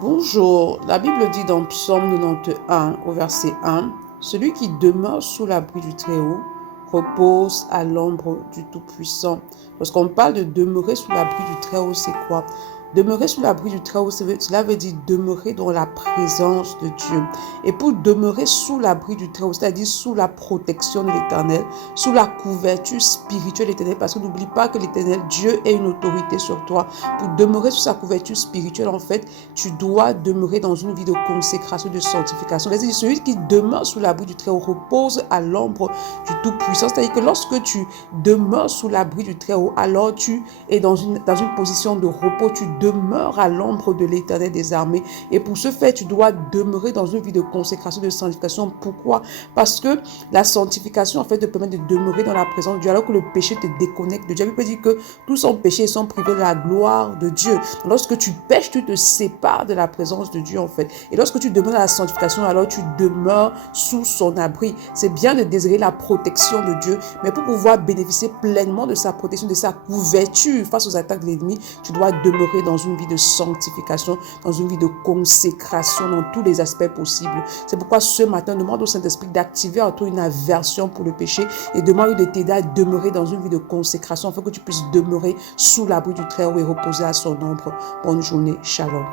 Bonjour, la Bible dit dans Psaume 91 au verset 1, « Celui qui demeure sous l'abri du Très-Haut repose à l'ombre du Tout-Puissant. » Lorsqu'on parle de demeurer sous l'abri du Très-Haut, c'est quoi? Demeurer sous l'abri du Très-Haut, cela veut dire demeurer dans la présence de Dieu. Et pour demeurer sous l'abri du Très-Haut, c'est-à-dire sous la protection de l'Éternel, sous la couverture spirituelle de l'Éternel, parce que n'oublie pas que l'Éternel, Dieu, est une autorité sur toi. Pour demeurer sous sa couverture spirituelle, en fait, tu dois demeurer dans une vie de consécration, de sanctification. C'est-à-dire, celui qui demeure sous l'abri du Très-Haut repose à l'ombre du Tout-Puissant. C'est-à-dire que lorsque tu demeures sous l'abri du Très-Haut, alors tu es dans une position de repos, tu demeures à l'ombre de l'Éternel des armées. Et pour ce faire, tu dois demeurer dans une vie de consécration, de sanctification. Pourquoi? Parce que la sanctification, en fait, te permet de demeurer dans la présence de Dieu, alors que le péché te déconnecte de Dieu. La Bible dit que tous sont péchés et sont privés de la gloire de Dieu. Lorsque tu pêches, tu te sépares de la présence de Dieu, en fait. Et lorsque tu demeures dans la sanctification, alors tu demeures sous son abri. C'est bien de désirer la protection de Dieu, mais pour pouvoir bénéficier pleinement de sa protection, de sa couverture face aux attaques de l'ennemi, tu dois demeurer dans une vie de sanctification, dans une vie de consécration, dans tous les aspects possibles. C'est pourquoi ce matin, demande au Saint-Esprit d'activer en toi une aversion pour le péché et demande de t'aider à demeurer dans une vie de consécration afin que tu puisses demeurer sous l'abri du Très-Haut et reposer à son ombre. Bonne journée, shalom.